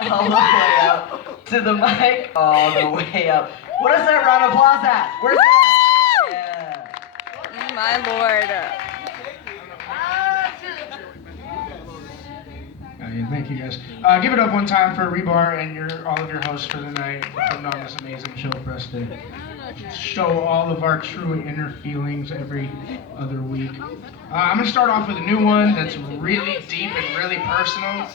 all the way up to the mic, all the way up. What is that round of applause at? Where's that? Yeah. My lord. Yeah, thank you guys. Give it up one time for Rebar and all of your hosts for the night, putting on this amazing show for us to show all of our true inner feelings every other week. I'm gonna start off with a new one that's really deep and really personal,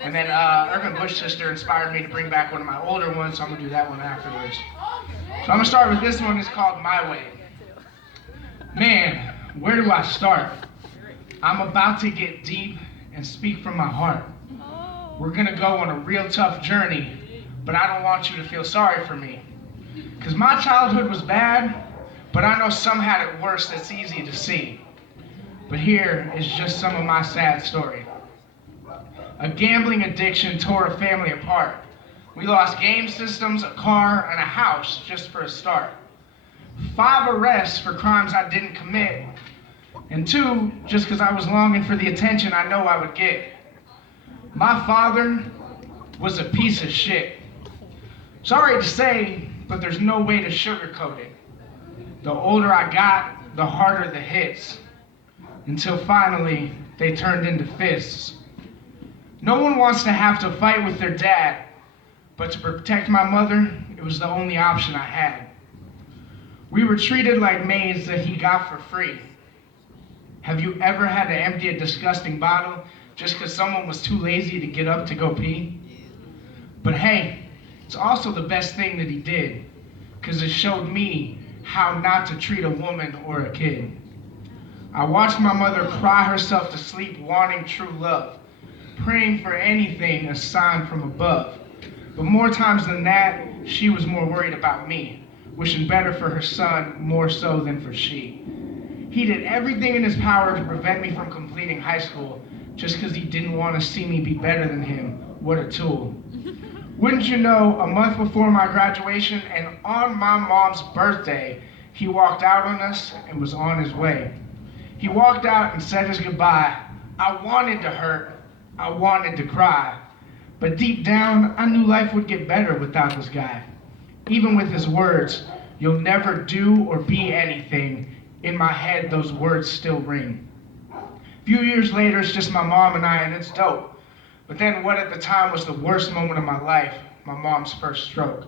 and then Urban Bush Sister inspired me to bring back one of my older ones, so I'm gonna do that one afterwards. So I'm gonna start with this one. It's called My Way. Man, where do I start? I'm about to get deep and speak from my heart. We're gonna go on a real tough journey, but I don't want you to feel sorry for me. Cause my childhood was bad, but I know some had it worse that's easy to see. But here is just some of my sad story. A gambling addiction tore a family apart. We lost game systems, a car, and a house just for a start. 5 arrests for crimes I didn't commit, and 2 just because I was longing for the attention I know I would get. My father was a piece of shit. Sorry to say, but there's no way to sugarcoat it. The older I got, the harder the hits, until finally they turned into fists. No one wants to have to fight with their dad, but to protect my mother, it was the only option I had. We were treated like maids that he got for free. Have you ever had to empty a disgusting bottle just because someone was too lazy to get up to go pee? But hey, it's also the best thing that he did, because it showed me how not to treat a woman or a kid. I watched my mother cry herself to sleep wanting true love, praying for anything, a sign from above. But more times than that, she was more worried about me, wishing better for her son more so than for she. He did everything in his power to prevent me from completing high school just because he didn't want to see me be better than him. What a tool. Wouldn't you know, a month before my graduation and on my mom's birthday, he walked out on us and was on his way. He walked out and said his goodbye. I wanted to hurt. I wanted to cry. But deep down, I knew life would get better without this guy. Even with his words, you'll never do or be anything, in my head, those words still ring. A few years later, it's just my mom and I, and it's dope. But then what at the time was the worst moment of my life, my mom's first stroke.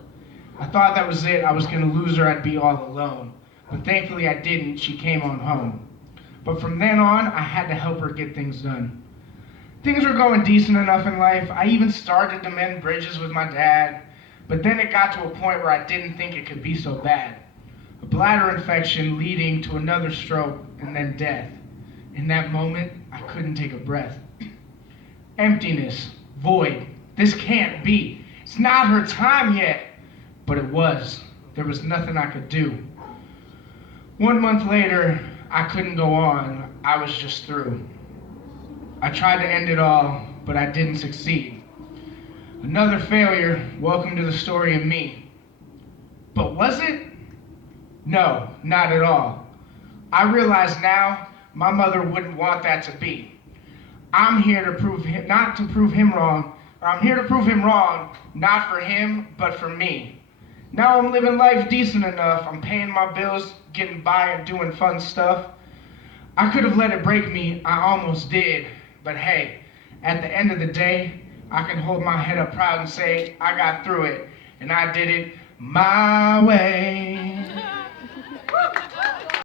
I thought that was it, I was gonna lose her, I'd be all alone. But thankfully I didn't, she came on home. But from then on, I had to help her get things done. Things were going decent enough in life. I even started to mend bridges with my dad. But then it got to a point where I didn't think it could be so bad. A bladder infection leading to another stroke and then death. In that moment, I couldn't take a breath. Emptiness, void, this can't be. It's not her time yet. But it was. There was nothing I could do. 1 month later, I couldn't go on. I was just through. I tried to end it all, but I didn't succeed. Another failure, welcome to the story of me. But was it? No, not at all. I realize now my mother wouldn't want that to be. I'm here to prove him, not to prove him wrong, or I'm here to prove him wrong, not for him, but for me. Now I'm living life decent enough. I'm paying my bills, getting by and doing fun stuff. I could have let it break me, I almost did. But hey, at the end of the day, I can hold my head up proud and say, I got through it, and I did it my way.